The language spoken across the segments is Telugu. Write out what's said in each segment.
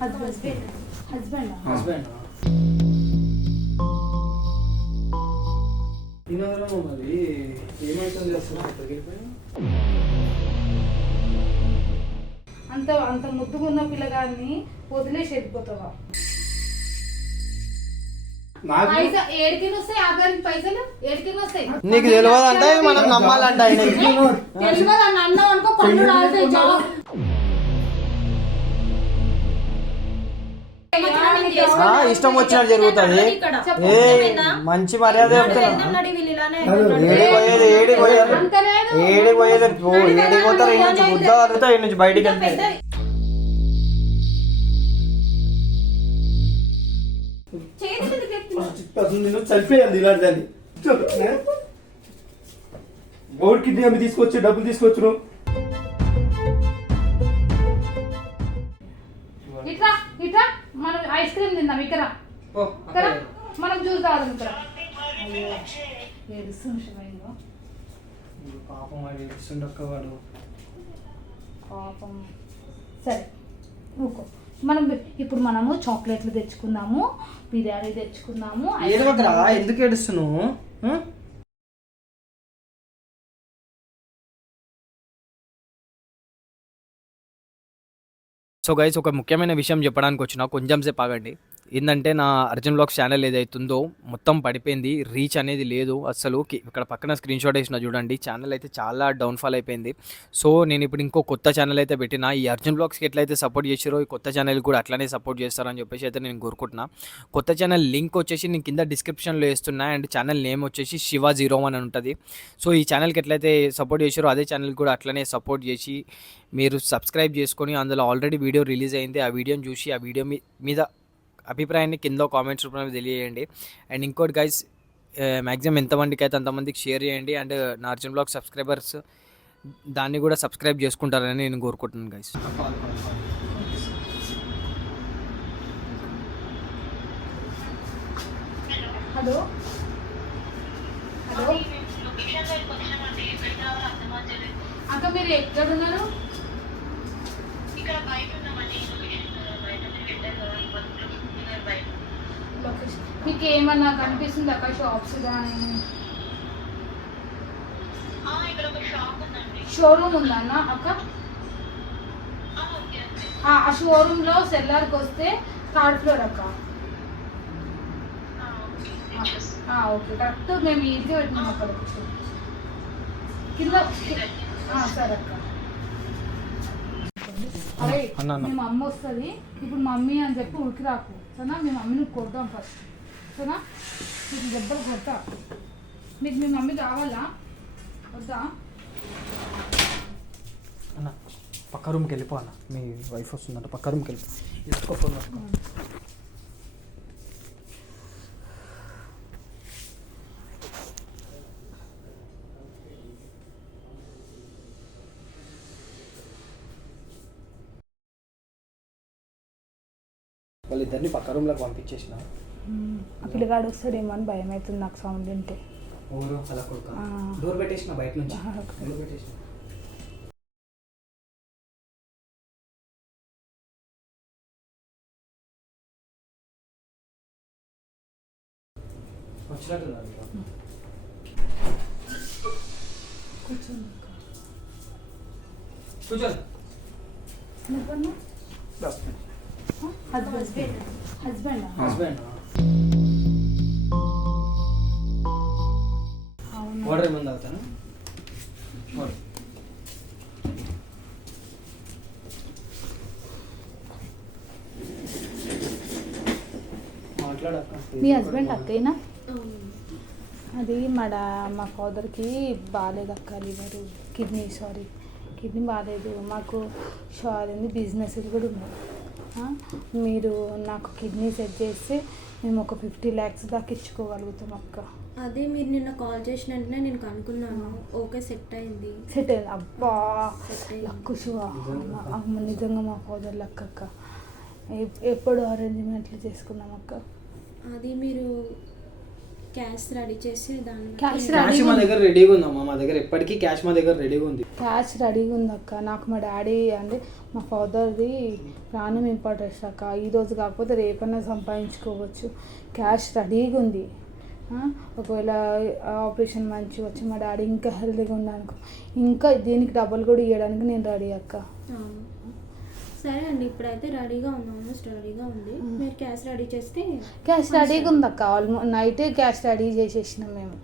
హస్బెండ్ తినవరమో మరి ఏమైతుంది చేస్తున్నా అంత అంత ముద్దుగున్న పిల్లగాన్ని వదిలేసి వెళ్ళిపోతావా? నీకు తెలియదు అంటే మనం నమ్మాలంట. ఇష్టం వచ్చినట్టు జరుగుతుంది. మంచి మర్యాద చెప్తున్నా. ఏడికి పోతారు ఈ నుంచి బుద్ధ అడుగుతా ఈ నుంచి బయటికి వెళ్తే చనిపోయింది ఇలాంటిదాన్ని. గౌడ్ కిడ్నీ అమ్మి తీసుకొచ్చి డబ్బులు తీసుకొచ్చు. ఇట్లా ఇట్లా మనం ఐస్ క్రీమ్ తిందాం ఇక్కడ మనం జ్యూస్ తాగదాం ఇక్కడ. పాపం వాడు ఏడుస్తుండక్కవాడు. పాపం సరే ఊకో. మనము చాక్లెట్లు తెచ్చుకుందాము, బిర్యానీ తెచ్చుకుందాము. ఎందుకు ఏడుస్తున్నావు? సో గైస్, ఒక ముఖ్యమైన విషయం చెప్పడానికి వచ్చిన, కొంచెం సేపు ఆగండి. ఏంటంటే నా అర్జున్ బ్లాగ్స్ ఛానల్ ఏదైతుందో మొత్తం పడిపోయింది, రీచ్ అనేది లేదు అసలు. ఇక్కడ పక్కన స్క్రీన్ షాట్ వేసిన చూడండి, ఛానల్ అయితే చాలా డౌన్ఫాల్ అయిపోయింది. సో నేను ఇప్పుడు ఇంకో కొత్త ఛానల్ అయితే పెట్టిన. ఈ అర్జున్ బ్లాగ్స్కి ఎట్లయితే సపోర్ట్ చేసారో ఈ కొత్త ఛానల్ కూడా అట్లనే సపోర్ట్ చేస్తారని చెప్పేసి అయితే నేను కోరుకుంటున్నా. కొత్త ఛానల్ లింక్ వచ్చేసి నేను కింద డిస్క్రిప్షన్లో వేస్తున్నా, అండ్ ఛానల్ నేమ్ వచ్చేసి Shiva01 అని ఉంటుంది. సో ఈ ఛానల్కి ఎట్లయితే సపోర్ట్ చేసారో అదే ఛానల్ కూడా అట్లనే సపోర్ట్ చేసి మీరు సబ్స్క్రైబ్ చేసుకొని, అందులో ఆల్రెడీ వీడియో రిలీజ్ అయింది, ఆ వీడియోని చూసి ఆ వీడియో మీద అభిప్రాయాన్ని కింద కామెంట్స్ రూపంలో తెలియజేయండి. అండ్ ఇంకోటి గైస్, మ్యాక్సిమం ఎంతమందికి అయితే అంతమందికి షేర్ చేయండి. అండ్ నా అర్జున్ బ్లాగ్ సబ్స్క్రైబర్స్ దాన్ని కూడా సబ్స్క్రైబ్ చేసుకుంటారని నేను కోరుకుంటున్నాను గైస్. హలో హలో అక్క, మీరు ఎక్కడ ఉన్నారు? మీకు ఏమన్నా కనిపిస్తుంది అక్క షాప్స్ కానీ? షోరూమ్ ఉందా అన్న అక్క? ఆ షోరూంలో సెల్లార్కి వస్తే 3rd floor అక్క. ఓకే, కరెక్ట్ మేము ఈజీగా పెట్టినాం అక్కడ కింద. సరే అక్క. అరే మేము అమ్మ వస్తుంది ఇప్పుడు, మమ్మీ అని చెప్పి ఉరికి రాకు సరేనా? మీ మమ్మీని కొడదాం ఫస్ట్ సరేనా? మీకు దెబ్బలు కొడతా. మీకు మీ మమ్మీ కావాలా వద్దా? అన్న పక్క రూమ్కి వెళ్ళిపో అన్న, మీ వైఫ్ వస్తుందంట. పక్క రూమ్కి వెళ్ళిపో. ఎత్తుకోపోను వాళ్ళిద్దరిని పక్క రూమ్లోకి పంపించేసిన. ఆ పిల్లగాడు వస్తాడేమో అని భయం అవుతుంది నాకు సౌండ్ వింటే. ఊరు అలా కొడుకు డోర్ పెట్టేసిన, బయట నుంచి డోర్ పెట్టేసిన. వచ్చినట్టున్నారు కూర్చోండి. హస్బెండ్ వాటర్ ఏమన్నా తాగుతాను. మాట్లాడక్క. మీ హస్బెండ్ అక్కయినా? అది మా ఫాదర్కి బాగాలేదు అక్క, లివర్ కిడ్నీ బాగాలేదు. మాకు అదేంది బిజినెస్ కూడా ఉన్నాయి. మీరు నాకు కిడ్నీ సెట్ చేస్తే మేము ఒక 50 lakhs దాకా ఇచ్చుకోగలుగుతాం అక్క. అదే మీరు నిన్న కాల్ చేసిన వెంటనే నేను కనుక్కున్నాను. ఓకే, సెట్ అయింది. అబ్బా లక్కు శివ, అమ్మ నిజంగా మా ఫాదర్ లక్ అక్క. ఎప్పుడు అరేంజ్మెంట్లు చేసుకున్నాం అక్క. అది మీరు క్యాష్ రెడీ చేసి దాన్ని బట్టి క్యాష్ క్యాష్ మా దగ్గర రెడీగా ఉందమ్మా, మా దగ్గర ఎప్పటికీ క్యాష్ మా దగ్గర రెడీగా ఉంది. క్యాష్ రెడీగా ఉంది అక్క. నాకు మా డాడీ అంటే మా ఫాదర్ది ప్రాణం ఇంపార్టెన్స్ అక్క. ఈరోజు కాకపోతే రేపన్నా సంపాదించుకోవచ్చు. క్యాష్ రెడీగా ఉంది. ఒకవేళ ఆపరేషన్ మంచి వచ్చి మా డాడీ ఇంకా హెల్తీగా ఉన్నానుకో ఇంకా దీనికి డబ్బులు కూడా ఇవ్వడానికి నేను రెడీ అక్క. అవును. సరే అండి, ఇప్పుడైతే రెడీగా ఉంది, ఆల్మోస్ట్ రెడీగా ఉంది. మీరు క్యాష్ రెడీ చేస్తే క్యాష్ రెడీగా ఉంది అక్క. ఆల్మోస్ట్ నైటే క్యాష్ రెడీ చేసేసినాం మేము.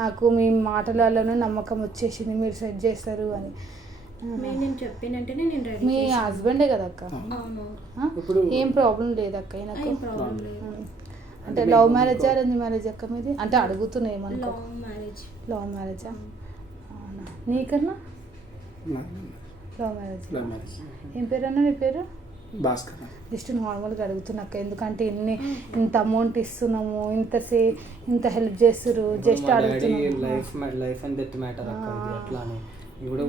నాకు మీ మాటలలోనే నమ్మకం వచ్చేసింది మీరు సెట్ చేస్తారు అని. నేను చెప్పినట్టునే నేను రెడీ మీ హస్బెండే కదా అక్క? అవును, ఇప్పుడు ఏం ప్రాబ్లం లేదు అక్క నాకు. ఏం ప్రాబ్లం లేదు. అంటే లవ్ మ్యారేజ్ అరేంజ్ మ్యారేజ్ అక్క మీది? అంటే అడుగుతున్నా ఏమనుకో. Love marriage. లవ్ మ్యారేజా? అవునా. నీకన్నా లవ్ మ్యారేజ్. ఏం పేరు అన్న నీ పేరు? భాస్కర్. జస్ట్ నార్మల్గా అడుగుతున్నాక, ఎందుకంటే ఇంత అమౌంట్ ఇస్తున్నాము, ఇంత హెల్ప్ చేస్తారు, జస్ట్ అడుగుతున్నాము. లైఫ్ అండ్ డెత్ మ్యాటర్ అక్క ఇది. అట్లా అని ఇప్పుడు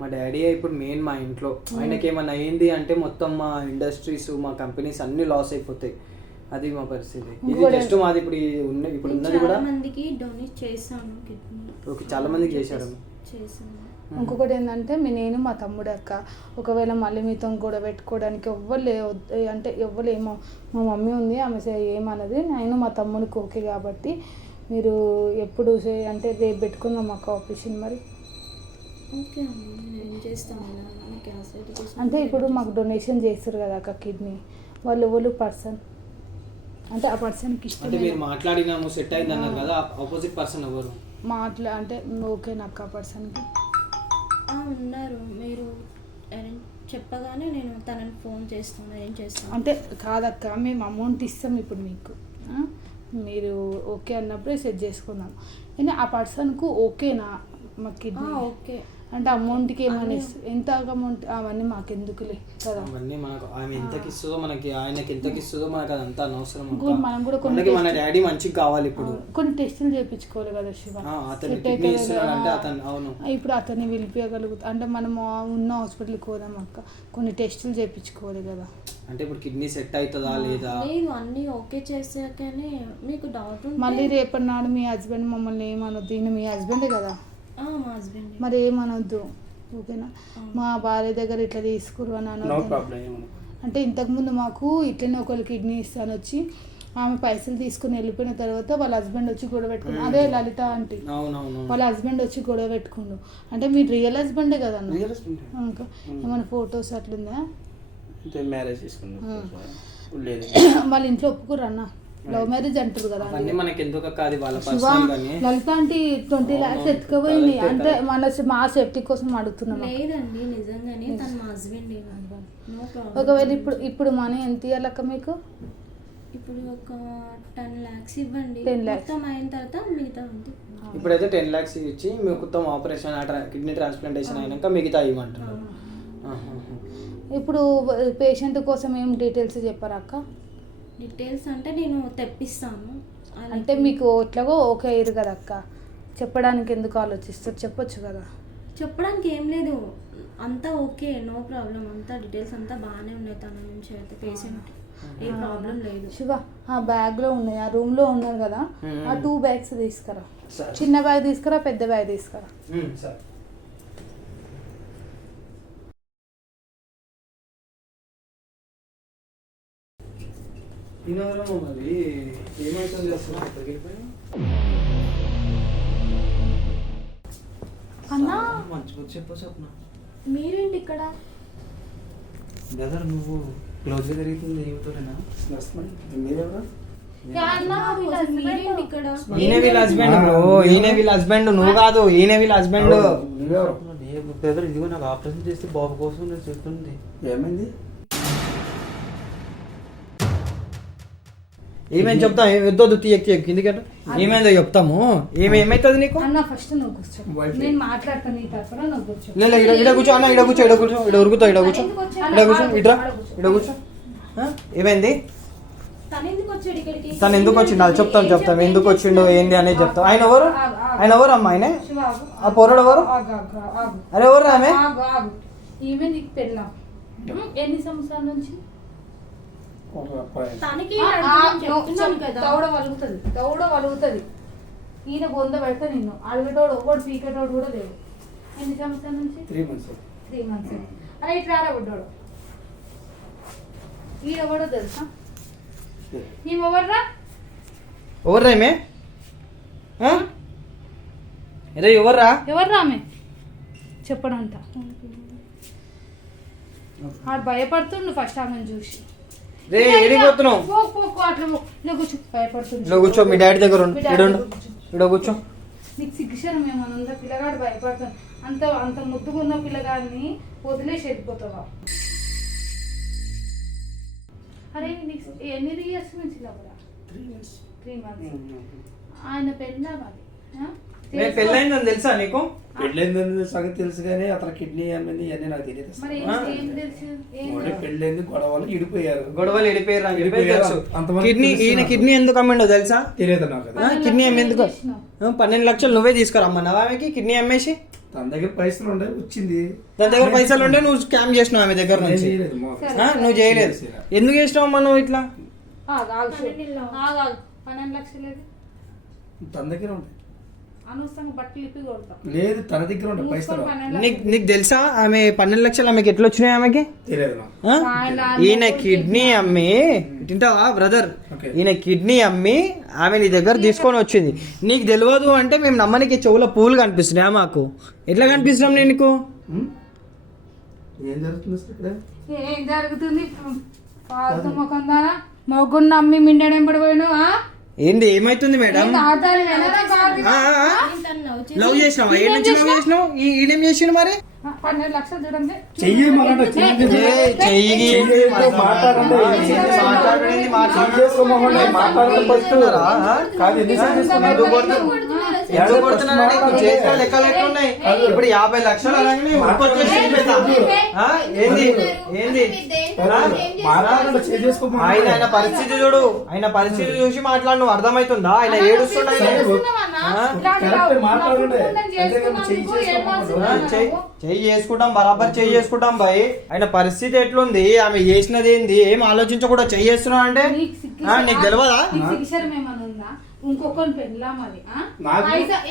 మా డాడీ ఇప్పుడు మెయిన్ మా ఇంట్లో. ఆయనకి ఏమన్నా అయింది అంటే మొత్తం మా ఇండస్ట్రీస్ మా కంపెనీస్ అన్ని లాస్ అయిపోతాయి. అది మా పరిస్థితి. ఇది జస్ట్ మాది ఇప్పుడు ఇప్పుడు ఉన్నది కూడా చాలా మందికి డొనేట్ చేశాను కిడ్నీ. ఓకే, చాలా మందికి చేశారు. చేశాను. ఇంకొకటి ఏంటంటే నేను మా తమ్ముడు అక్క. ఒకవేళ మళ్ళీ మీతో కూడా పెట్టుకోవడానికి అంటే ఎవ్వలేమో. మా మమ్మీ ఉంది, ఆమె ఏమన్నది. నేను మా తమ్ముడికి ఓకే కాబట్టి మీరు ఎప్పుడు అంటే రేపు పెట్టుకుందాం అక్క ఆపరేషన్. మరి ఓకే అండి, నేను ఏం చేస్తాను క్యాష్ రెడీ చేసి. అంటే ఇప్పుడు మాకు డొనేషన్ చేస్తారు కదా అక్క కిడ్నీ, వాళ్ళు పర్సన్ అంటే ఆ పర్సన్కి ఇష్టం. అంటే మీరు మాట్లాడినాము సెట్ అయింది అన్నారు కదా, ఆపోజిట్ పర్సన్ ఎవరు అంటే ఓకేనా అక్క పర్సన్కి? ఉన్నారు. మీరు చెప్పగానే నేను తనని ఫోన్ చేస్తాను, ఏం చేస్తాను. అంటే కాదక్క, మేము అమౌంట్ ఇస్తాం ఇప్పుడు మీకు. మీరు ఓకే అన్నప్పుడే సెట్ చేసుకుందాం. కానీ ఆ పర్సన్కు ఓకేనా మా కిడ్నీ? ఓకే. అంటే అమౌంట్కి ఏమైనా ఎంత అమౌంట్ అవన్నీ మాకు ఎందుకులే కదా. అవన్నీ మనకు ఆమె ఎంతకి ఇస్తుందో మనకి, ఆయనకి ఎంతకి ఇస్తుందో మనకు అదంతా అనవసరం. మనం కూడా మన డాడీ మంచిగా కావాలి. ఇప్పుడు కొన్ని టెస్టులు చేయించుకోవాలి కదా శివ. అతను కిడ్నీ ఇస్తున్నాడంటే అతను అవును ఇప్పుడు అతన్ని పిలిపించగలుగుతా అంటే మనం ఉన్న హాస్పిటల్కి పోదాం అక్క, కొన్ని టెస్టులు చేయించుకోవాలి కదా. అంటే ఇప్పుడు కిడ్నీ సెట్ అవుతుందా లేదా? లేదు, అన్నీ ఓకే చేసాకనే మీకు డౌట్ ఉంది. మళ్ళీ రేపటి నాడు మీ హస్బెండ్ మమ్మల్ని ఏమనొద్దు. ఈయన మీ హస్బెండే కదా? మా హస్బెండ్. మరి ఏమనొద్దు, ఓకేనా? మా భార్య దగ్గర ఇట్లా తీసుకురు అని అనొద్దు. అంటే ఇంతకుముందు మాకు ఇట్లనే ఒకళ్ళు కిడ్నీ ఇస్తాను వచ్చి ఆమె పైసలు తీసుకుని వెళ్ళిపోయిన తర్వాత వాళ్ళ హస్బెండ్ వచ్చి గొడవ పెట్టుకుండు. అదే లలిత ఆంటీ, వాళ్ళ హస్బెండ్ వచ్చి గొడవ పెట్టుకుండు. అంటే మీరు రియల్ హస్బెండే కదా అన్న? ఇంకా ఏమైనా ఫొటోస్ అట్లుందా? మ్యారేజ్ చేసుకున్నాం. వాళ్ళ ఇంట్లో ఒప్పుకోరు అన్న, లవ్ మ్యారేజ్ అంటారు కదా. మనకి ఎందుకు అది వాళ్ళ పర్సనల్ గాని. లలిత ఆంటీ 20 lakhs ఎత్తుకుపోయింది. అంటే మా సేఫ్టీ కోసం అడుగుతున్నాం. లేదండి, నిజంగానే తను మా హస్బెండ్. ఒకవేళ ఇప్పుడు మనీ ఎంత ఇవ్వాలక్క మీకు? ఇప్పుడు ఒక 10 lakhs ఇవ్వండి. 10 lakhs మొత్తం అయిన తర్వాత మిగతా ఉంది. ఇప్పుడైతే 10 lakhs ఇచ్చి మొత్తం ఆపరేషన్ కిడ్నీ ట్రాన్స్ప్లాంటేషన్ అయినాక మిగతా ఇవ్వమంటున్నారు. ఇప్పుడు పేషెంట్ కోసం ఏం డీటెయిల్స్ చెప్పారా అక్క? డీటెయిల్స్ అంటే నేను తెప్పిస్తాను. అంటే మీకు ఎట్లాగో ఓకే అయ్యారు కదా అక్క, చెప్పడానికి ఎందుకు ఆలోచిస్తారు? చెప్పొచ్చు కదా. చెప్పడానికి ఏం లేదు, అంతా ఓకే, నో ప్రాబ్లం. అంతా డీటెయిల్స్ అంతా బాగానే ఉన్నాయి తన నుంచి అయితే. పేషెంట్ ఏ ప్రాబ్లం లేదు. శివ, ఆ బ్యాగ్లో ఉన్నాయి, ఆ రూమ్లో ఉన్నారు కదా, ఆ 2 bags తీసుకురా. చిన్న బ్యాగ్ తీసుకురా, పెద్ద బ్యాగ్ తీసుకురా. సరే. మరి ఏమైతుంది అసలు? అన్నా మంచిగా చెప్పు చెప్పు. మీరేంటి ఇక్కడ? బ్రదర్ నువ్వు క్లోజ్గా తిరుగుతుంది ఏమిటోనా? మీరెవరా? మీరేంటి ఇక్కడ? ఈయన వీళ్ళ హస్బెండ్ బ్రో, ఈయన వీళ్ళ హస్బెండ్. నువ్వు కాదు, ఈయన వీళ్ళ హస్బెండ్. బ్రదర్ ఇదిగో నాకు ఆపరేషన్ చేస్తే బాబు కోసం నేను చెప్తుంది. ఏమైంది? ఏమేమి చెప్తాం? వద్దొద్దు, తీయకు కిందికట. ఏమైందో చెప్తాము. ఏమైతుంది నీకు? అన్న ఫస్ట్ నువ్వు కూర్చో, నేను మాట్లాడతాను నీ తరఫున. నువ్వు కూర్చో. ఇడ కూర్చో అన్న, ఇడ కూర్చో, ఇడ కూర్చో, ఇడ ఉరుకుతావు, ఇడ కూర్చో, ఇడ కూర్చో, ఇట్రా, ఇడ కూర్చో. ఏమైంది? తను ఎందుకు వచ్చిండు అది చెప్తాం. ఎందుకు వచ్చిండు ఏంది అనేది చెప్తాం. ఆయన ఎవరు అమ్మ? ఆయనే ఆ పోరాడు ఎవరు? అరే ఎవరు ఆమె? ఈమె నీకు పెళ్ళాం ఎన్ని సంవత్సరాల నుంచి? దౌడ వలుగుతుంది ఈయన బొంద పెడతా నిన్ను అడిగేటోడు ఒకటి పీకేటోడు కూడా లేవు. ఎన్ని సంవత్సరాల నుంచి? 3 months. 3 months. అరే ఇట్లా రాబడ్డాడు ఈయన కూడా తెలుసా నీవెవర్రా? ఎవర్రా ఏమే అరే ఎవర్రా? ఎవర్రా ఆమె చెప్పడంట. ఆడు భయపడుతుండు ఫస్ట్ ఆమెను చూసి. రే ఏడిపోతున్నావు? అట్లా నువ్వు కూర్చో భయపడుతుండు. నువ్వు కూర్చో, మీ డాడీ దగ్గర ఉండు. మీ డాడీ దగ్గర కూర్చో. ఇక్కడ కూర్చో. నీకు సిగ్గుశరం ఏమన్నా పిల్లగాడు భయపడుతుంది అంత అంత ముద్దుగున్న పిల్లగాడిని వదిలేసి వెళ్ళిపోతావా? అరే నీకు ఎన్ని ఇయర్స్ నుంచి లోపల? 3 months. ఆయన పెళ్ళా మరి పెళ్ళైందని తెలుసా నీకు? పెళ్ళైందని సంగతి తెలుసు కానీ అతను కిడ్నీ అమ్మింది ఇవన్నీ నాకు తెలియదు. మరి ఏం తెలుసు? ఏం పెళ్ళైంది గొడవలు ఇడిపోయారు. గొడవలు ఎడిపోయారు అని చెప్పి తెలుసు. అంతమంది కిడ్నీ ఈయన కిడ్నీ ఎందుకు అమ్మిండో తెలుసా? తెలియదు నాకు అది. కిడ్నీ అమ్మి ఎందుకు? 12 లక్షలు నువ్వే తీసుకురమ్మన్నావా ఆమెకి కిడ్నీ అమ్మేసి? తన దగ్గర పైసలు ఉండే వచ్చింది. దాని దగ్గర పైసలు ఉండే నువ్వు స్కామ్ చేసినావు ఆమె దగ్గర నేను నుంచి. చేయలేదు మా. నువ్వు చేయలేదు. ఎందుకు చేసినావు అమ్మా నువ్వు ఇట్లా? 12 లక్షలు లేదు తన దగ్గర ఉండే. అనవసరంగా బట్టలు ఇప్పి కొడతాం. లేదు తన దగ్గర ఉండే పైసలు. నీకు తెలుసా ఆమె 12 లక్షలు ఆమెకి ఎట్లా వచ్చినాయి ఆమెకి? తెలియదు నాకు. ఈయన కిడ్నీ అమ్మి తింటావా బ్రదర్? ఈయన కిడ్నీ అమ్మి ఆమె నీ దగ్గర తీసుకొని వచ్చింది. నీకు తెలియదు అంటే మేము నమ్మనికి చెవుల పూలు కనిపిస్తున్నాయా మాకు? ఎట్లా కనిపిస్తున్నాం నేను నీకు? ఏం జరుగుతుంది ఇక్కడ? ఏం జరుగుతుంది? పాలతో ముఖం దానా మొగ్గుని నమ్మి మిండడం పడిపోయినావా? ఏంది ఏమైతుంది మేడం? లవ్ చేసినావా? ఏం నుంచి లవ్ చేసినావు? ఈయనేం చేసిండు మరి? 12 లక్షలు చూడండి. లెక్కలు ఎట్లున్నాయి? ఇప్పుడు 50 లక్షలు అనగానే ఏంది ఏంది? ఆయన పరిస్థితి చూడు, ఆయన పరిస్థితి చూసి మాట్లాడు. నువ్వు అర్థమవుతుందా? ఆయన ఏడుస్తున్నాయి. చెయ్యి చేసుకుంటాం, బరాబర్ చెయ్యి చేసుకుంటాం బాయ్. ఆయన పరిస్థితి ఎట్లుంది? ఆమె చేసినది ఏంది? ఏం ఆలోచించకుండా చెయ్యి చేస్తున్నావు అంటే నీకు తెలియదా? ఇంకొకటి పెళ్ళా మరి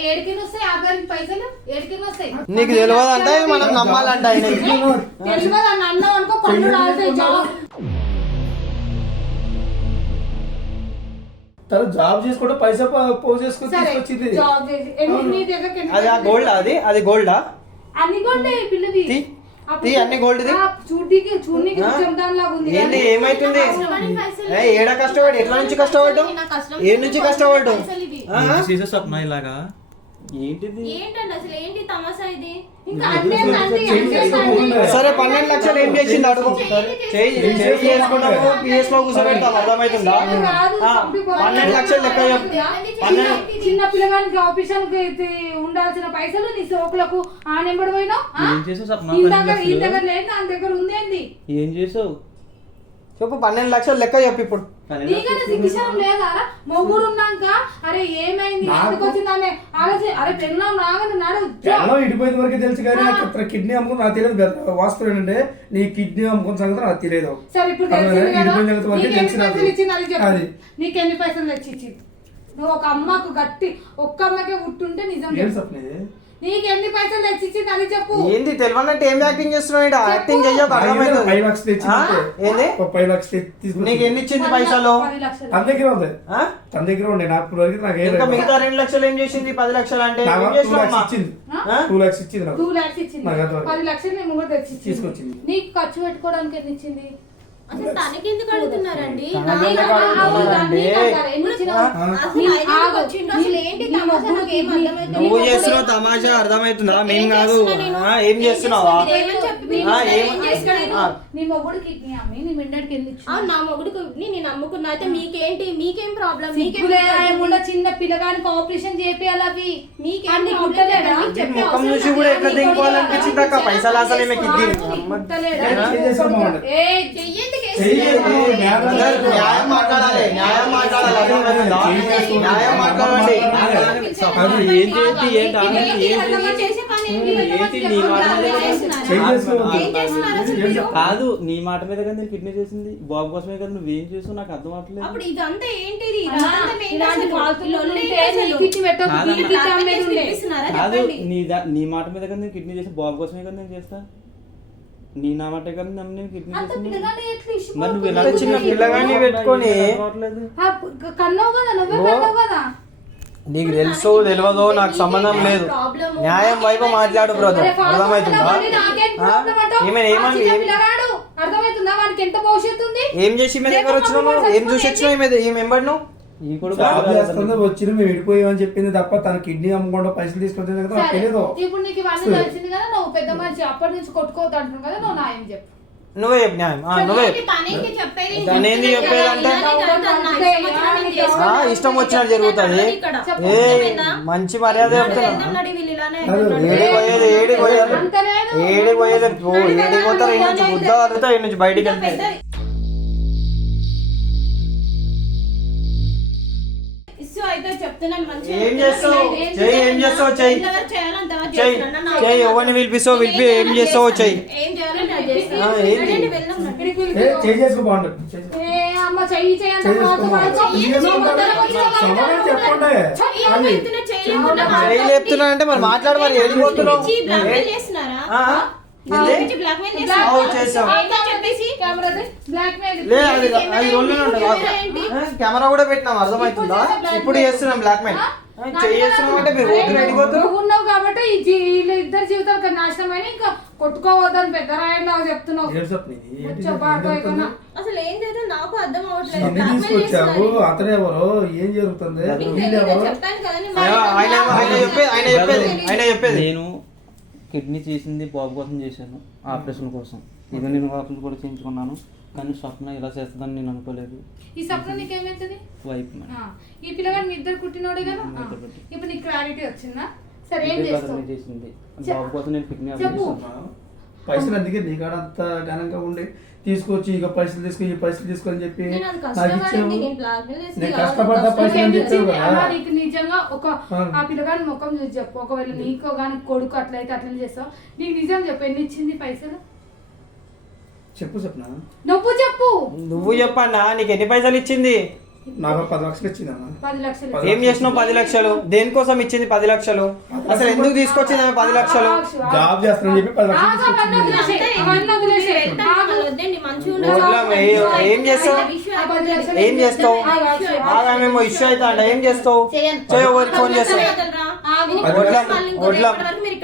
ఏడికి వస్తాయి? 50 పైసలు ఏడికి వస్తాయి? నీకు తెలియదు అంటే మనం నమ్మాలంట. ఆయన తెలియదు అని అన్నావు అనుకో పన్ను రాలుతాయి. తను జాబ్ చేసుకుంటే పైసా పోగు చేసుకుని తీసుకొచ్చింది. అది ఆ గోల్డ్, అది గోల్డా? అన్ని గోల్డ్ పిల్లది. అన్ని గోల్డ్. ఏంటి ఏమైతుంది? ఏడ కష్టపడి ఎట్లా నుంచి కష్టపడ్డావు? ఏ నుంచి కష్టపడ్డావు? ఇలాగా ఏంటిది? ఏంటండి అసలు ఏంటి తమాషా ఇది? సరే 12 లక్షలు ఏం చేసింది అడుగు. చేసుకుంటాము, పిఎస్ లో కూర్చోబెడతాం. అర్థమవుతుందా? 12 లక్షలు లెక్క చెప్పు. చిన్న పిల్లగానికి ఆఫీషన్ ఉండాల్సిన పైసలు నీ సోకులకు ఆనెంబడి పోయినావు. ఈ దగ్గర లేదు, నా దగ్గర ఉందేంది? ఏం చేసావు చెప్పు. 12 లక్షలు లెక్క చెప్పు ఇప్పుడు. నీకన్నా సిగ్గుశరం లేదా? మొగుడు ఉన్నాక అరే ఏమైంది ఎందుకు వచ్చిందనే ఆలోచన. అరే పెళ్ళం రాగానే నాడు ఇడిపోయిన వరకు తెలుసు కానీ నాకు కిడ్నీ అమ్ముకుని నాకు తెలియదు. వాస్తవం ఏంటంటే నీ కిడ్నీ అమ్ముకున్న సంగతి నాకు తెలియదు. సరే ఇప్పుడు నీకెన్ని పైసలు తెచ్చిచ్చింది? నువ్వు ఒక అమ్మకు గట్టి ఒక్క అమ్మకే ఉట్టుంటే నిజం. నీకు ఎన్ని పైసలు తెచ్చిచ్చింది అది చెప్పు. ఏంది తెలియనంటే ఏం యాక్టింగ్ చేస్తున్నావు? యాక్టింగ్ చెయ్యక అర్థమైంది. 5 లక్షలు తెచ్చింది. ఏంది 5 లక్షలు తీసుకుని నీకు ఎన్ని ఇచ్చింది పైసలు? తన దగ్గర ఉంది. తన దగ్గర ఉండే నాకు ఇంకా మిగతా 2 లక్షలు ఏం చేసింది? 10 లక్షలు అంటే 2 లక్షలు ఇచ్చింది. 2 లక్షలు ఇచ్చింది. 2 లక్షలు ఇచ్చింది. 10 లక్షలు నేను కూడా తెచ్చి తీసుకొచ్చింది. నీకు ఖర్చు పెట్టుకోవడానికి ఎన్ని ఇచ్చింది? అసలు తనకి ఎందుకు అడుగుతున్నారండి? నువ్వు చేస్తున్నావు తమాషా అర్థమవుతుందా? మేము కాదు. ఏం చేస్తున్నావా? నీ మొగుడు కిడ్నీ అమ్మి నీ మిండడికి ఎన్ని ఇచ్చింది? నా మొగుడు నేను నమ్ముకున్నా. అయితే మీకేంటి? మీకేం ప్రాబ్లం? చిన్న పిల్లగానికి ఆపరేషన్ చేపియాలి. అవి మీకేం ముఖం చూసి కూడా ఎట్లా దింపాలనిపించింది అక్క. పైసలు అసలు న్యాయం మాట్లాడాలి. న్యాయం మాట్లాడాలి. న్యాయం మాట్లాడండి. చేసే పని కాదు నీ మాట మీద కదా నేను కిడ్నీ చేసింది బాబు కోసమే కదా నువ్వేం చేసావు నాకు అర్థం అవ్వట్లేదు. అప్పుడు ఇదంతా ఏంటిది కాదు నీ మాట మీద కదా నేను కిడ్నీ చేసి బాబు కోసమే కదా నేను చేస్తా. నీ నా మాట కదా నేను కిడ్నీ చేసింది. మరి నువ్వు ఎలా చిన్న పిల్లగాన్ని పెట్టుకొని కన్నావు కదా, నువ్వే కన్నావు కదా. నీకు తెలుసో తెలియదో నాకు సంబంధం లేదు, న్యాయం వైపు మాట్లాడు బ్రదర్, అర్థమవుతుందా? అర్థమవుతుందా వానికి ఎంత భవిష్యత్తు ఉంది? ఏం చేసి మీ దగ్గర వచ్చినావు, ఏం చూసి వచ్చినావు, ఏం ఎంబడినావు? ఈ కొడుకు వచ్చిన మేము విడిపోయామని చెప్పింది తప్ప తన కిడ్నీ అమ్మకుండా పైసలు తీసుకొచ్చింది కదా నాకు తెలియదు. ఇప్పుడు నీకు ఇవన్నీ తెలిసింది కదా, నువ్వు పెద్ద మనిషి అప్పటి నుంచి కొట్టుకోవద్దు అంటున్నావు కదా, నువ్వు న్యాయం చెప్పు. నువ్వే చెప్పు న్యాయం, నువ్వే దానేంది చెప్పేదంటే ఇష్టం వచ్చినట్టు జరుగుతుంది. ఏ మంచి మర్యాద చెప్తున్నా, ఏడి పోతారు ఈ నుంచి బుద్ధ అడుగుతా ఈ నుంచి బయటికి వెళ్తే. ఏం చేస్తావు చెయ్యి, ఏం చేస్తావు చెయ్యి, చెయ్యి ఎవరిని పిలిపిస్తావు పిలిపి, ఏం చేస్తావు చెయ్యి. చేసుకో బాగుంటుంది. ఏం చెప్తున్నానంటే మరి మాట్లాడు, మరి వెళ్ళిపోతున్నావు. కెమెరా కూడా పెట్టినాం, అర్థమవుతుందా? ఇప్పుడు చేస్తున్నాం బ్లాక్ మెయిల్ చేస్తున్నాం అంటే మీరు ఉన్నావు కాబట్టి ఇద్దరు జీవితాలు నాశనం అయినా ఇంకా కొట్టుకోవద్దని పెద్ద రాయంలో చెప్తున్నావు. అసలు ఏం చేద్దాం నాకు అర్థం తీసుకొచ్చావు, అతనే ఎవరు, ఏం జరుగుతుంది? ఆయన చెప్పేది నేను కిడ్నీ చేసింది బాబు కోసం చేశాను, ఆపరేషన్ కోసం. ఇక నేను ఆపరేషన్ కూడా చేయించుకున్నాను, కానీ స్వప్న ఇలా చేస్తుందని నేను అనుకోలేదు. ఈ స్వప్న నీకేమవుతుంది? వైఫ్ ఈ పిల్లగాడు మీ ఇద్దరు కుట్టినోడే కదా, ఇప్పుడు నీకు క్లారిటీ వచ్చిందా? సరే ఏం చేస్తావు? చేసింది బాబు కోసం నేను కిడ్నీ పైసలు అందుకే నీ కాడ అంత ఘనంగా ఉండి తీసుకొచ్చి ఇక పైసలు తీసుకొని ఈ పైసలు తీసుకొని చెప్పి నాకు ఇచ్చావు. నేను కష్టపడ్డా పైసలు అని చెప్పావు కదా. నీకు నిజంగా ఒక ఆ పిల్లగాని ముఖం చూసి చెప్పు, ఒకవేళ నీకు కానీ కొడుకు అట్లయితే అట్లా చేస్తావు. నీకు నిజం చెప్పు, ఎన్ని ఇచ్చింది పైసలు చెప్పు చెప్పనా? నువ్వు చెప్పన్నా, నీకు ఎన్ని పైసలు ఇచ్చింది? నాకు 10 లక్షలు ఇచ్చిందమ్మా. 10 లక్షలు ఏం చేసినావు? 10 లక్షలు దేనికోసం ఇచ్చింది? 10 లక్షలు అసలు ఎందుకు తీసుకొచ్చింది? 10 లక్షలు జాబ్ చేస్తానని చెప్పి 10 లక్షలు ఏం చేస్తావు? ఏం చేస్తావు? మేము ఇష్యూ అవుతా అంట, ఏం చేస్తావు? చేయవరికి ఫోన్ చేస్తావు,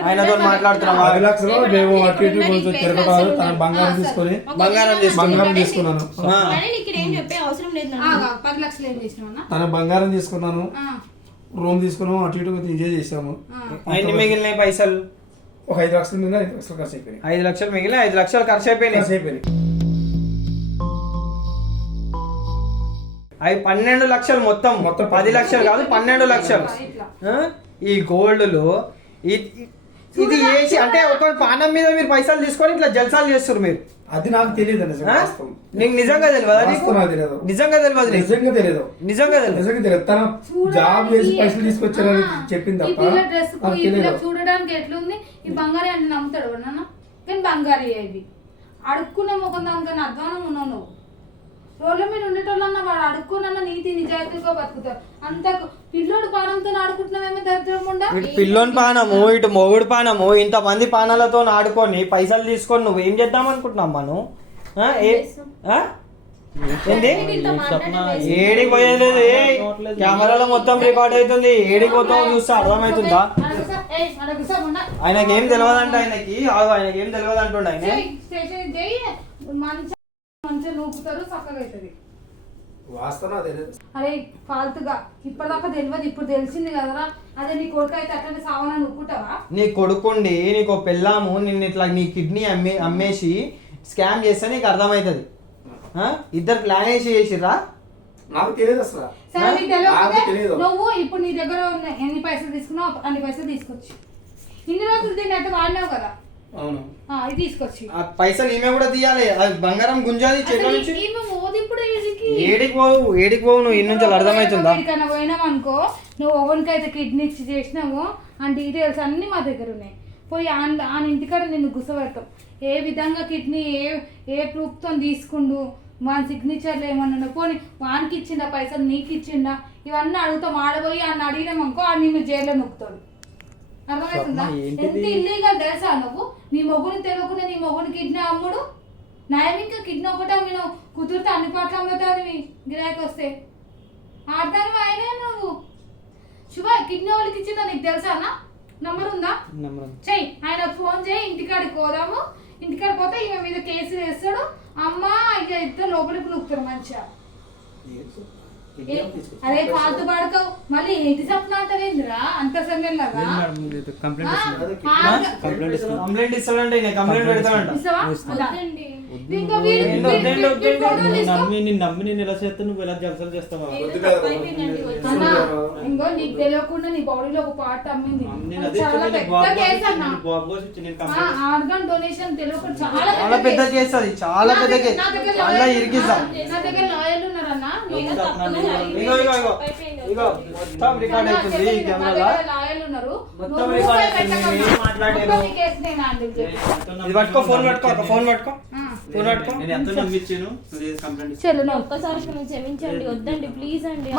ఆయనతో మాట్లాడుతున్నాం. 10 లక్షలు మేము అటు ఇటు కొంచెం తిరగటాలు, తన బంగారం తీసుకొని బంగారం తీసుకున్నాను, తన బంగారం తీసుకున్నాను, రూమ్ తీసుకున్నాము, అటు ఇటు ఎంజాయ్ చేసాము. అన్ని మిగిలిన పైసలు ఒక 5 లక్షలు మిగిలిన 5 లక్షలు ఖర్చు అయిపోయినాయి. 5 లక్షలు మిగిలిన 5 లక్షలు ఖర్చు అయిపోయినాయి. అవి 12 లక్షలు మొత్తం 10 లక్షలు కాదు, 12 లక్షలు. ఈ గోల్డ్లో ఇది వేసి అంటే ఒక పానం మీద మీరు పైసలు తీసుకొని ఇట్లా జల్సాలు చేస్తారు మీరు. అది నాకు తెలియదు, నీకు నిజంగా తెలియదు, నిజంగా తెలియదు. తన జాబ్ చేసి పైసలు తీసుకొచ్చారని చెప్పింది తప్ప చూడడానికి ఎట్లుంది ఈ బంగారీ అంటే నమ్ముతాడు నాన్న, కానీ బంగారీ అవి అడుక్కునే ముఖం దానికన్నా అధ్వానం ఉన్నావు. నువ్వు రోడ్ల మీద ఉండేటోళ్ళన్నా వాడు అడుక్కున్నా నీతి నిజాయితీగా బతుకుతారు. అంత పిల్లోడు పానంతో ఆడుకుంటున్నామేమో దరిద్రకుండా. ఇటు పిల్లోని పానము, ఇటు మొగుడు పానము, ఇంతమంది పానాలతో ఆడుకొని పైసలు తీసుకొని నువ్వు ఏం చేద్దాం అనుకుంటున్నావు? మనం ఏడికి పోయేది, కెమెరాలో మొత్తం రికార్డ్ అవుతుంది, ఏడికి పోతావు చూస్తే అర్థమవుతుందా? ఆయనకి ఏం తెలియదంట, ఆయనకి ఏం తెలియదు అంటుండ ఆయన. మంచిగా నూపుతారు, చక్కగా అవుతుంది. అరే ఫాల్తుగా ఇప్పటిదాకా తెలియదు, ఇప్పుడు తెలిసింది కదరా. అదే నీ కొడుకు అయితే అట్లనే సావనా నూపుకుంటావా? నీ కొడుకుండి నీకు పెళ్ళాము నిన్ను ఇట్లా నీ కిడ్నీ అమ్మేసి స్కామ్ చేస్తే నీకు అర్థమవుతుంది. ఇద్దరు ప్లాన్ వేసి చేసిర్రా? నాకు తెలియదు అసలు. నువ్వు ఇప్పుడు నీ దగ్గర ఎన్ని పైసలు తీసుకున్నావు అన్ని పైసలు తీసుకొచ్చి ఇన్ని రోజులు దీన్ని అయితే వాడినావు కదా, అవును ఇది తీసుకొచ్చి పైసలు ఈమె కూడా తీయాలి. బంగారం గుంజాలి చేతిలో నుంచి. ఏడికి పోవు నువ్వు ఇన్ని నుంచి అర్థమవుతుందా? పోయినావు అనుకో, నువ్వు ఓవెన్కి అయితే కిడ్నీ ఇచ్చి చేసినావు అని డీటెయిల్స్ అన్ని మా దగ్గర ఉన్నాయి. పోయి ఆయన ఇంటికాడ నిన్ను గుసపెడతాం. ఏ విధంగా కిడ్నీ ఏ ప్రూఫ్తో తీసుకుండు, మన సిగ్నేచర్లు ఏమన్నా పోనీ వానికి ఇచ్చిండా పైసలు, నీకు ఇచ్చిండా, ఇవన్నీ అడుగుతాం. ఆడపోయి ఆయన అడిగినామనుకో ఆయన నిన్ను జైల్లో నొక్కుతాడు. అర్థమవుతుందా? ఎంత ఇల్లీగల్ తెలుసా నువ్వు? నీ మొగుని తెలియకుండా నీ మొగుని కిడ్నీ అమ్ముడు నయం. ఇంకా కిడ్నీ ఒకటే మీరు కుదిరితే అన్ని పాటలు అమ్ముతావు గిరాకి వస్తే. ఆడతాను ఆయనే నువ్వు. శుభ కిడ్నీ వాళ్ళకి ఇచ్చిందా నీకు తెలుసా? నంబర్ ఉందా? చెయ్యి, ఆయన ఫోన్ చేయి, ఇంటికాడికి పోదాము. ఇంటికాడ పోతే ఈమె మీద కేసు వేస్తాడు. అమ్మ ఇక ఇద్దరు లోపలికి నొక్కుతారు మంచిగా. అరే పాత పడకవు మళ్ళీ ఏంటి సప్న అంటావేందిరా అంత సమయంలాగా? Complaint ఇస్తాడంటే complaint పెడతాడంట. నమ్మి నేను ఎలా చేస్తాను, నువ్వు ఎలా జలసలు చేస్తావా? ఇంకో నీకు తెలియకుండా నీ బాడీలో ఒక పార్ట్ అమ్మింది. చాలా పెద్ద కేసు అన్న. ఆర్గాన్ డొనేషన్ తెలియకుండా చాలా పెద్ద కేసు అది. చాలా పెద్ద కేసు. నా దగ్గర లాయర్లు ఉన్నారన్నా. లాయర్లు ఉన్నారు. ఒక్కసారి క్షమించండి, వద్దండి ప్లీజ్ అండి.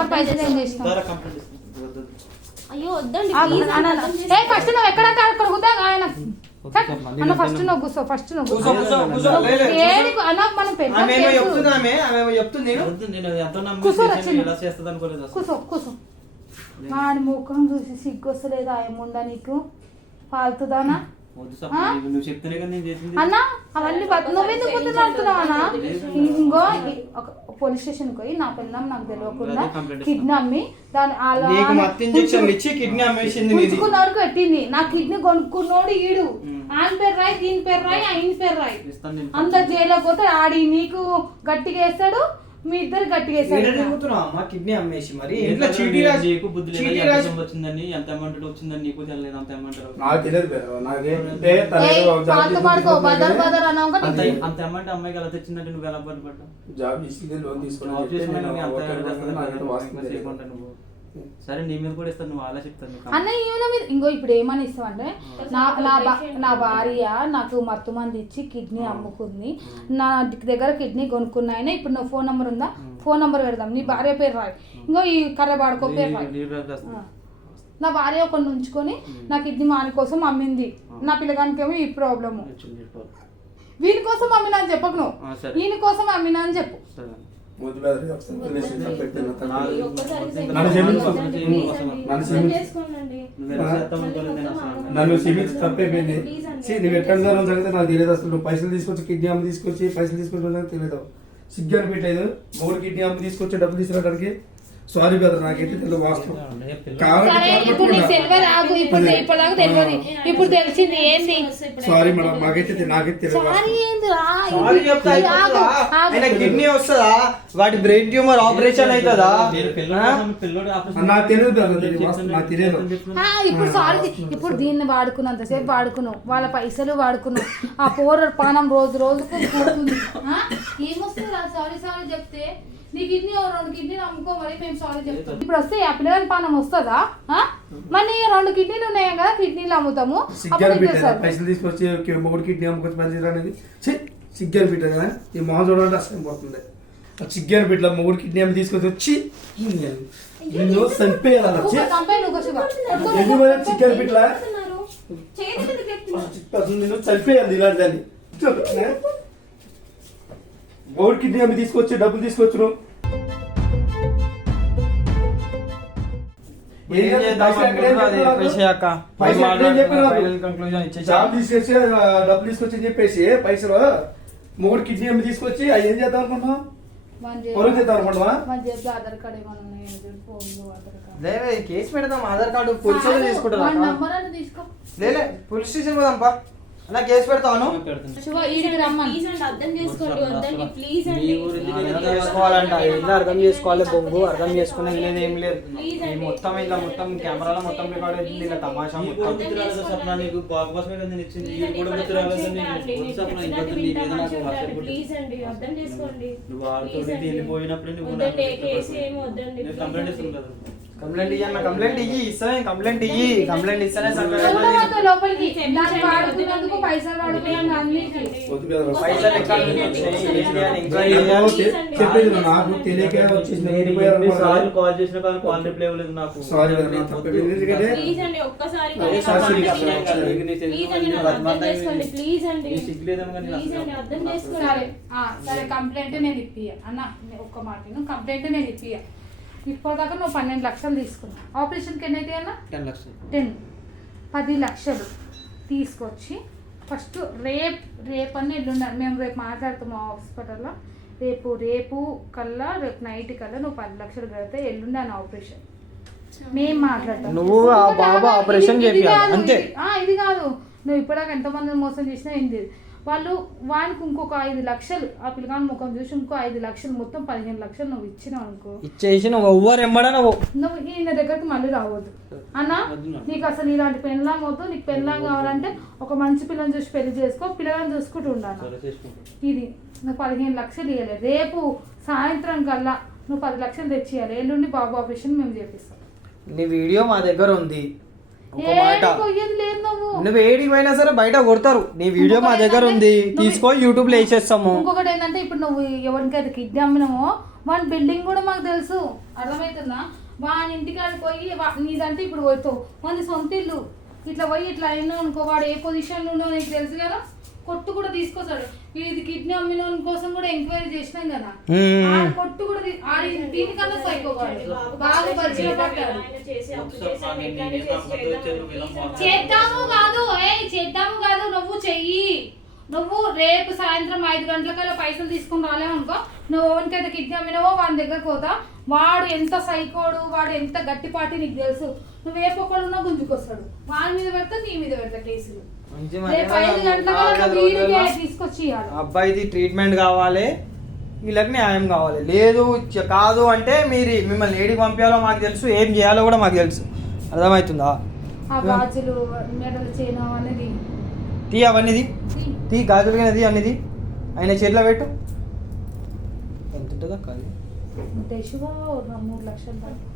అయ్యో వద్దండి ఫస్ట్ నువ్వు ఎక్కడ అన్న ఫస్ట్ నువ్వు కూర్చో. ఫస్ట్ నువ్వు కూర్చో కూర్చో. వాడి ముఖం చూసి సిగ్గు వస్తలేదు ఆయముందా నీకు? ఫాల్తుదానా అన్న? అవన్నీ నువ్వెందుకు గుర్తుపడుతున్నావు అన్న? ఇంకో పోలీస్ స్టేషన్ పోయి నా పిల్లం నాకు తెలియకుండా కిడ్నీ అమ్మి ఉంచుకున్న వరకు పెట్టింది. నా కిడ్నీ కొనుక్కున్నోడు ఈడు. ఆయన పేరు రాయి, దీని పేరు రాయి, ఆయన పేరు రాయి. అంత జైల్లో పోతే ఆడి నీకు గట్టిగా వేస్తాడు, మీ ఇద్దరు గట్టిగా కిడ్నీ అమ్మేసి మరి వచ్చిందని ఎంత అమౌంట్ వచ్చిందని నీకు తెలియదు. అంత అమౌంట్ అంత అమౌంట్ అమ్మాయికి ఎలా తెచ్చిందంటే నువ్వు ఎలా పడ్డావు? జాబ్ చేసి లోన్ తీసుకుని సరే నీ మీద కూడా ఇస్తాను, నువ్వు అలా చెప్తాను అన్న. ఈమె మీద ఇంకో ఇప్పుడు ఏమని ఇస్తామంటే నా భార్య నాకు మత్తు మంది ఇచ్చి కిడ్నీ అమ్ముకుంది, నా దగ్గర కిడ్నీ కొనుక్కున్నాయన. ఇప్పుడు నా ఫోన్ నెంబర్ ఉందా? ఫోన్ నెంబర్ పెడదాం. నీ భార్య పేరు రాయి, ఇంకో ఈ కర్ర పాడుకో పేరు రాయి. నా భార్య ఒకరిని ఉంచుకొని నా కిడ్నీ మాని కోసం అమ్మింది. నా పిల్లగానికేమో ఈ ప్రాబ్లము. వీని కోసం అమ్మినా అని చెప్పకు నువ్వు, ఈయన కోసం అమ్మినా అని చెప్పు. నన్ను క్షమించి తప్పైపోయింది. నువ్వు ఎక్కడ జరిగితే నాకు తెలియదు. అసలు నువ్వు పైసలు తీసుకొచ్చి కిడ్నీ అమ్మ తీసుకొచ్చి పైసలు తీసుకొచ్చి తెలియదు. సిగ్గు అనిపించలేదు. మూడు కిడ్నీ అమ్మ తీసుకొచ్చి డబ్బులు తీసుకురావడానికి. సారీ బ్రదర్, నాకైతే తెలియదు వాస్తవం. ఇప్పుడు తెలిసింది ఏంది? సారీ మేడం, నాకైతే తెలియదు. కిడ్నీ వస్తుందా? వాటి బ్రెయిన్ ట్యూమర్ ఆపరేషన్ అవుతుందా? నాకు తెలియదు బ్రదర్, నాకు తెలియదు. ఇప్పుడు సారీ, ఇప్పుడు దీన్ని వాడుకున్నంతసేపు వాడుకున్నావు, వాళ్ళ పైసలు వాడుకున్నావు. ఆ పోర పానం రోజు రోజుకు ఏమొస్తుంది? సారీ సారీ చెప్తే నీ కిడ్నీ 2 కిడ్నీలు అమ్ముకో, మరి మేము సారీ చెప్తాం. ఇప్పుడు వస్తే ఆ పిల్లగాని పానం వస్తుందా? మరి 2 కిడ్నీలు ఉన్నాయి కదా, కిడ్నీలు అమ్ముతాము. పైసలు తీసుకొచ్చి 3 కిడ్నీ అమ్ముకొచ్చి పని అనేది సిగ్గర్ బిడ్డ కదా. ఈ మొహం చూడాలంటే అసలు పోతుంది. సిగ్గర్ బిడ్డ 3 కిడ్నీ అమ్మి తీసుకొచ్చి వచ్చి నిన్ను చంపేయాలి. చిగ్గర్ బిడ్డ నిన్ను చంపేయాలి. ఇలాంటి దాన్ని 3 కిడ్నీ అమ్మి తీసుకొచ్చి డబ్బులు తీసుకొచ్చును. జాబ్ తీసుకొచ్చి డబ్బులు తీసుకొచ్చి చెప్పేసి పైసలు 3 కిడ్నీ అమ్మి తీసుకొచ్చి అవి ఏం చేద్దాం అనుకుంటున్నాం? పొలం చేద్దాం అనుకుంటున్నా? ఆధార్ కార్డు ఏమన్నా కేసు పెడదాం. ఆధార్ కార్డు పోలీసులు తీసుకుంటారు. లేలే పోలీస్ స్టేషన్ పోదాంపా. అలా కేసు పెడతాను. అర్థం చేసుకోవాలి బొంగు, అర్థం చేసుకునే లేదు ఏం లేదు. మొత్తం ఇలా మొత్తం కెమెరాలో మొత్తం రికార్డ్ అవుతుంది. ఇలా తమాషా మొత్తం కంప్లైంట్ ఇయ్యి, కంప్లైంట్ ఇయ్యి, ఇస్తానే కంప్లైంట్ ఇయ్యి, కంప్లైంట్ ఇస్తానే పోతావు లోపలికి దాన్ని వాడుకున్నందుకు పైసలు వాడుకున్నాను అన్నిటికీ. పైసలు ఎక్కడ నుంచి వచ్చినాయి, ఏంటి అని ఎంక్వైరీ చెప్పేది నాకు తెలియక వచ్చేసింది. నేను వెళ్ళిపోయారు అనుకున్నా. ఎన్నిసార్లు కాల్ చేసినా కానీ కాల్ రిప్లై ఇవ్వలేదు నాకు. సారీ బ్రదర్, నా తప్పే. ఎందుకంటే ప్లీజ్ అండి ఒక్కసారి ప్లీజ్ అండి నీ సిగ్గులేదేమో కానీ ప్లీజ్ అండి అర్థం చేసుకోండి. సరే కంప్లైంట్ నేను ఇప్పియ అన్న, ఒక్క మాట కంప్లైంట్ నేను ఇప్పియ. ఇప్పటిదాకా నువ్వు 12 లక్షలు తీసుకున్నా. ఆపరేషన్కి ఎన్ని అయితే అన్న? 10 లక్షలు. 10 లక్షలు తీసుకొచ్చి ఫస్ట్ రేపు అన్న ఎల్లుండాలి. మేము రేపు మాట్లాడుతాము హాస్పిటల్లో. రేపు కల్లా రేపు నైట్ కల్లా నువ్వు 10 లక్షలు కడితే ఎల్లుండాను ఆపరేషన్. మేము మాట్లాడతాం. నువ్వు ఆ బాబు ఆపరేషన్ చేపియాలి అంతే. ఇది కాదు, నువ్వు ఇప్పటిదాకా ఎంతమంది మోసం చేసినా ఏంది, వాళ్ళు వానికి ఇంకొక 5 లక్షలు, ఆ పిల్లగాని ముఖం చూసి ఇంకో 5 లక్షలు, మొత్తం 15 లక్షలు నువ్వు ఇచ్చినావు అనుకో, ఇచ్చేసి నువ్వు ఎవ్వరు ఎంబడా నువ్వు ఈయన దగ్గరికి మళ్ళీ రావద్దు అన్న. నీకు అసలు ఇలాంటి పెళ్ళాం వద్దు. నీకు పెళ్ళాం కావాలంటే ఒక మంచి పిల్లని చూసి పెళ్లి చేసుకో, పిల్లగాని చూసుకుంటూ ఉండాలి. ఇది నువ్వు 15 లక్షలు ఇవ్వాలి. రేపు సాయంత్రం కల్లా నువ్వు 10 లక్షలు తెచ్చియాలి. ఎల్లుండి బాబు ఆపరేషన్ మేము చేపిస్తాం. నీ వీడియో మా దగ్గర ఉంది. ఒక మాట, పోయేది లేదు. నువ్వు ఏడికి పోయినా సరే బయట కొడతారు. నీ వీడియో మా దగ్గర ఉంది, తీసుకో యూట్యూబ్ లో వేసేస్తాము. ఇంకొకటి ఏంటంటే, ఇప్పుడు నువ్వు ఎవరికైతే కిడ్నీ అమ్మినామో వాని బిల్డింగ్ కూడా మాకు తెలుసు, అర్థమవుతుందా? వాని ఇంటికాడికి పోయి నీదంటే ఇప్పుడు పోతావు, వాని సొంత ఇల్లు ఇట్లా పోయి ఇట్లా అయినా అనుకో, వాడు ఏ పొజిషన్లో ఉండో నీకు తెలుసు కదా. కొట్టు కూడా తీసుకొస్తాడు. ఇది కిడ్నీ అమ్మిన కోసం కూడా ఎంక్వైరీ చేసినాం కదా. కొట్టు కూడా దీనికన్నా సైకోగాడు బాగా పరిచయం పడ్డాడు. చేద్దాము కాదు నువ్వు చెయ్యి. నువ్వు రేపు సాయంత్రం 5 గంటలకల్లా పైసలు తీసుకుని రాలేవనుకో, నువ్వు ఎవరికైతే కిడ్నీ అమ్మినావో వాని దగ్గరకు పోతా. వాడు ఎంత సైకోడు, వాడు ఎంత గట్టిపాటి నీకు తెలుసు. నువ్వు ఏ పొక్కడున్నా గుంజుకొస్తాడు. వాని మీద పెడతా, నీ మీద పెడతా కేసులు. రేపు 5 గంటలకల్లా తీసుకొచ్చి అబ్బాయిది ట్రీట్మెంట్ కావాలి, వీళ్ళకి న్యాయం కావాలి. లేదు కాదు అంటే మిమ్మల్ని ఏడికి పంపించాలో మాకు తెలుసు, ఏం చేయాలో కూడా మాకు తెలుసు. అర్థమవుతుందా? ఆ గాజులు మెడలు చేయను అనేది తీ, అవన్నీ తీ, గాజులు కానీ అన్నిది ఆయన చేతిలో పెట్టు. ఎంత ఉంటుందా కాదు? 3 లక్షలు దాకా.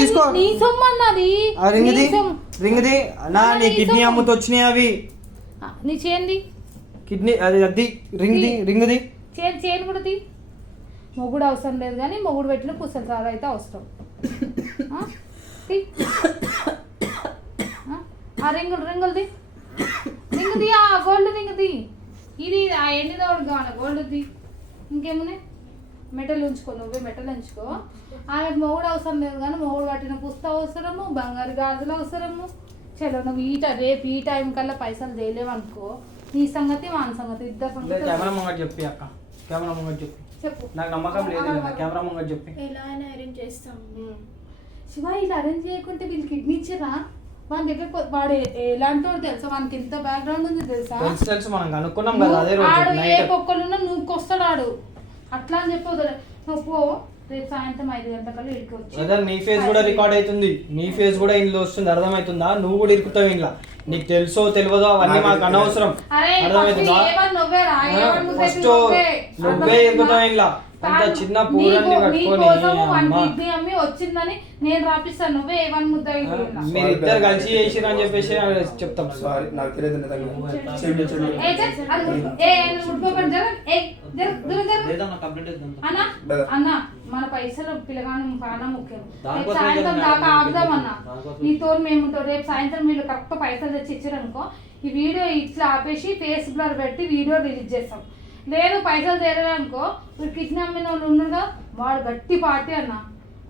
తీసుకో. నీ సొమ్ము అన్నది. రింగ్ది అన్నా, నీ కిడ్నీ అమ్ముతూ వచ్చినాయి అవి. నీ చేయండి కిడ్నీ అది రింగ్ది చేయను కూడా తీ. మొగుడు అవసరం లేదు కానీ మొగుడు పెట్టిన పుస్తలు సార్ అయితే అవసరం. ఆ రింగులది ఆ గోల్డ్ రింగ్ది. ఇది ఆ ఎండిదోడు కావాలి గోల్డ్ది. ఇంకేమున్నాయి? మెటల్ ఉంచుకో, నువ్వే మెటల్ ఉంచుకో. ఆయనకు మొగుడు అవసరం లేదు కానీ మొగుడు కట్టిన పుస్తకం అవసరము, బంగారు గాజులు అవసరము. చలో నువ్వు రేపు ఈ టైం కల్లా పైసలు చేయలేవనుకో, నీ సంగతి వాని సంగతి ఇద్దరు సంగతి. కెమెరా ముంగట చెప్పి అక్క, కెమెరా ముంగట చెప్పి చెప్పు. నాకు నమ్మకం లేదు, కెమెరా ముంగట చెప్పి. ఎలా అయినా అరేంజ్ చేస్తాం. శివ, ఇలా అరేంజ్ చేయకుంటే వీళ్ళు కిడ్నీ ఇచ్చారా? వాని దగ్గర వాడు ఎలాంటి వాడు తెలుసా? వానికి ఎంత బ్యాక్గ్రౌండ్ ఉంది తెలుసా? తెలుసు, మనం కనుక్కున్నాం కదా అదే రోజు. ఆడు ఏ పొక్కలున్నా నువ్వుకొస్తాడు ఆడు. అట్లా అని చెప్పదు. నువ్వు పో, రేపు సాయంత్రం 5 గంటలకల్లా ఇక్కడికి వచ్చి. నీ ఫేస్ కూడా రికార్డ్ అవుతుంది, నీ ఫేస్ కూడా ఇంట్లో వస్తుంది. అర్థమవుతుందా? నువ్వు కూడా ఇరుకుతావు ఇంట్లో. నీకు తెలుసో తెలియదో అవన్నీ మాకు అనవసరం. అర్థమవుతుందా? ఫస్ట్ నువ్వే ఇరుకుతావు ఇంట్లో. అంత చిన్న పూరన్ని అమ్మి వచ్చిందని నేను రాపిస్తాను. నువ్వే ఏమని ముద్ద మీరు ఇద్దరు కలిసి చేసిరని చెప్పేసి చెప్తాం. సారీ, నాకు తెలియదు. అన్న మన పైసలు పిల్లగాని చాలా ముఖ్యం. రేపు సాయంత్రం దాకా ఆగుదామన్నా. నీతో మేము రేపు సాయంత్రం మీరు కరెక్ట్ పైసలు తెచ్చి ఇచ్చారనుకో, ఈ వీడియో ఇట్లా ఆపేసి ఫేస్ బ్లర్ పెట్టి వీడియో రిలీజ్ చేస్తాం. లేదు పైసలు తేరనుకో, మీరు కిడ్నీ అమ్మిన వాళ్ళు ఉండగా వాడు గట్టి పార్టీ అన్న.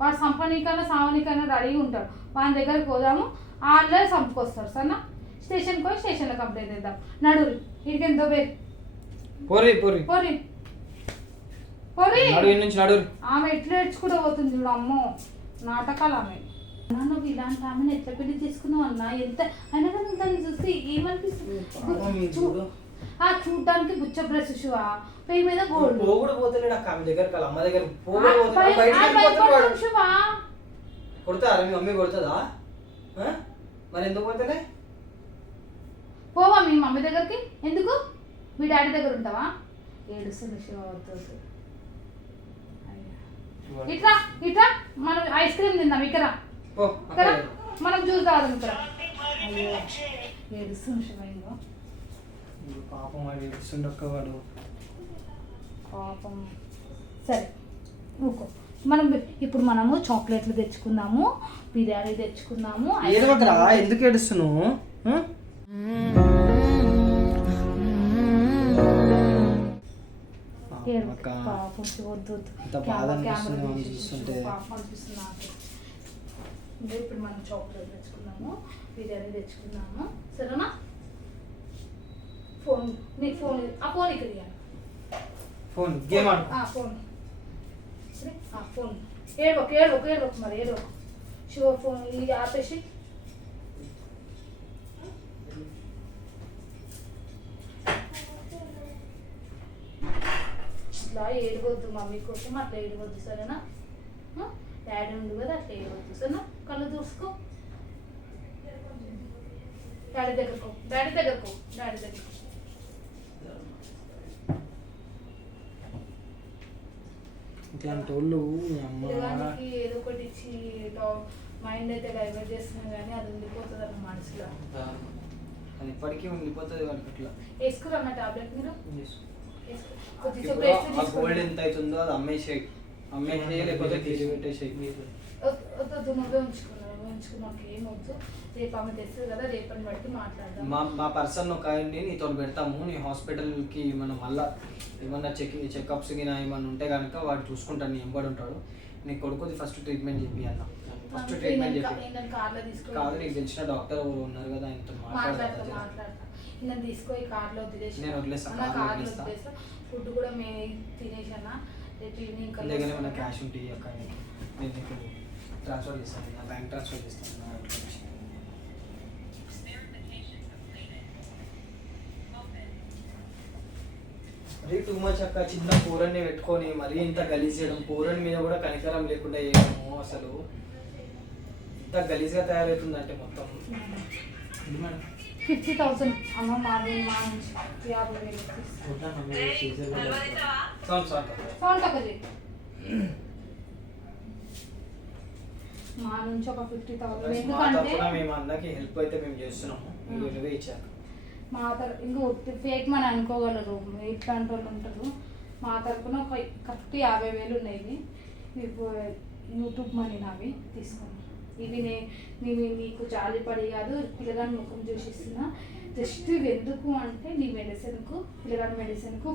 వాడు సంపనీకైనా సావనీకైనా రెడీగా ఉంటాడు. వాని దగ్గరికి పోదాము, వాళ్ళే చంపుకొస్తారు. సరేనా? స్టేషన్కి పోయి స్టేషన్లో కంప్లైంట్ చేద్దాం. నడురు ఇడికెంతో పేరు పోరి పోరి పోరి పోరి నుంచి నడురు. ఆమె ఎట్లా ఏడ్చుకుంటూ పోతుంది చూడు. అమ్మో నాటకాలు ఆమె. నువ్వు ఇలాంటి ఆమెను ఎట్లా పెళ్లి చేసుకున్నావు అన్న? ఎంత అయినా కానీ దాన్ని చూస్తే ఏమనిపిస్తుంది? చూడటానికి బుచ్చ బ్రష్ షువా పై మీద గోల్డ్ పోతలేడు అక్క ఆమె దగ్గర, అమ్మ దగ్గర కొడతారా? మీ మమ్మీ కొడుతుందా? మరి ఎందుకు పోతలే? పోవా మీ మమ్మీ దగ్గరికి? ఎందుకు? మీ డాడీ దగ్గర ఉంటావా? ఏడుస్తుంది శివ. ఇట్లా ఇట్లా మనం ఐస్ క్రీమ్ తిందాం ఇక్కడ ఓ ఇక్కడ మనం జ్యూస్ తాగుదాం ఇక్కడ. అయ్యో ఏడుస్తుంది శివయ్యో పాపం వాడు ఏడుస్తుండొక్క వాడు. పాపం. సరే ఊకో. మనం ఇప్పుడు మనము చాక్లెట్లు తెచ్చుకుందాము, బిర్యానీ తెచ్చుకుందాము. ఏదో ఒకరా ఎందుకు ఏడుస్తున్నావు? పాపం వద్దు వద్దు. ఇంత బాధ కెమెరా అనిపిస్తుంది మనం తీసి చూస్తుంటే. పాపం అనిపిస్తుంది నాకు. ఇంకా ఇప్పుడు మనం చాక్లెట్ తెచ్చుకుందాము, బిర్యానీ తెచ్చుకుందాము. సరేనా? ఫోన్ నీకు ఫోన్ ఆ ఫోన్ ఇక్కడ ఇవ్వాలి. ఫోన్ గేమ్ ఆడు. ఫోన్ సరే ఫోన్ ఏడవకు ఏడవకు ఏడవకు మరి ఏడవకు. శివ ఫోన్ ఇది ఆపేసి ఇట్లా ఏడవద్దు, మమ్మీ కోసం అట్లా ఏడవద్దు సరేనా? డాడీ ఉండు కదా అట్లా ఏడవద్దు సరేనా? కళ్ళు చూసుకో. డాడీ దగ్గరకు డాడీ దగ్గరకు డాడీ దగ్గరకు. ఇట్లాంటి వాళ్ళు పిల్లగానికి ఏదో ఒకటి ఇచ్చి మైండ్ అయితే డైవర్ట్ చేస్తున్నాం కానీ అది ఉండిపోతుంది అన్న మనసులో. అది ఇప్పటికీ ఉండిపోతుంది వాళ్ళకి అట్లా. వేసుకురమ్మా టాబ్లెట్ మీరు కొద్దిసేపు ఇప్పుడు రెస్ట్ ఆ తీసుకోండి. గోల్డ్ ఎంత అవుతుందో అది అమ్మేసేయి, అమ్మేసేయి లేకపోతే తీసి పెట్టేసేయి. వద్దు నువ్వే ఉంచుకున్నాక ఏం వద్దు. రేపు ఆమె తెస్తుంది కదా, రేపని బట్టి మాట్లాడదాం. మా పర్సన్ ఒక ఆయన్ని నీతో పెడతాము. నీ హాస్పిటల్కి మనం మళ్ళా ఏమన్నా చెకప్స్ గిన ఏమన్నా ఉంటే కనుక వాడు చూసుకుంటాను, నీ ఎంబడి ఉంటాడు. నీ కొడుకుది ఫస్ట్ ట్రీట్మెంట్ చెప్పి అన్న, ఫస్ట్ ట్రీట్మెంట్ చెప్పి. కార్లో తీసుకో. కాదు నీకు తెలిసిన డాక్టర్ ఎవరు ఉన్నారు కదా, ఆయనతో మాట్లాడతా. మాట్లాడతా. ఇలా తీసుకొని కార్లో వదిలేసి నేను వదిలేస్తా, కార్లో కార్లో వదిలేస్తా. వదిలేస్తా. ఫుడ్ కూడా మేము తినేసానా రేపు ఈవినింగ్ కల్లా లేకపోతే మన వస్తాను. క్యాష్ ఉంటే అక్కడ నేను నీకు ట్రాన్స్ఫర్ చేస్తాను, నా బ్యాంక్ ట్రాన్స్ఫర్ చేస్తాను నా అకౌంట్ నుంచి. మరీ టూ మచ్ అక్క, చిన్న పూరని పెట్టుకొని మరీ ఇంత గలీజ్ చేయడం, పూరని మీద కూడా కనికరం లేకుండా చేయడము. అసలు ఇంత గలీజ్గా తయారవుతుందంటే మొత్తం. ఇది మేడం 50,000 అమ్మ మాది మా నుంచి 50,000 సౌండ్ తక్కువ చేయి. మా నుంచి ఒక 50,000 ఎందుకంటే తరఫున మేము అందరికి హెల్ప్ అయితే మేము చేస్తున్నాము, మీరు ఇరవై ఇచ్చాక. మా ఇంకా ఫేక్ మని అనుకోగలరు ఇట్లాంటి వాళ్ళు ఉంటారు. మా తరఫున ఒక కరెక్ట్ 50,000 ఉన్నాయి. ఇప్పుడు యూట్యూబ్ మనీ నావి తీసుకోండి. ఇవి నేను నీకు జాలిపడి కాదు, పిల్లగాని ముఖం చూసిస్తున్నా. జస్ట్ ఎందుకు అంటే నీ మెడిసిన్కు, పిల్లగాని మెడిసిన్కు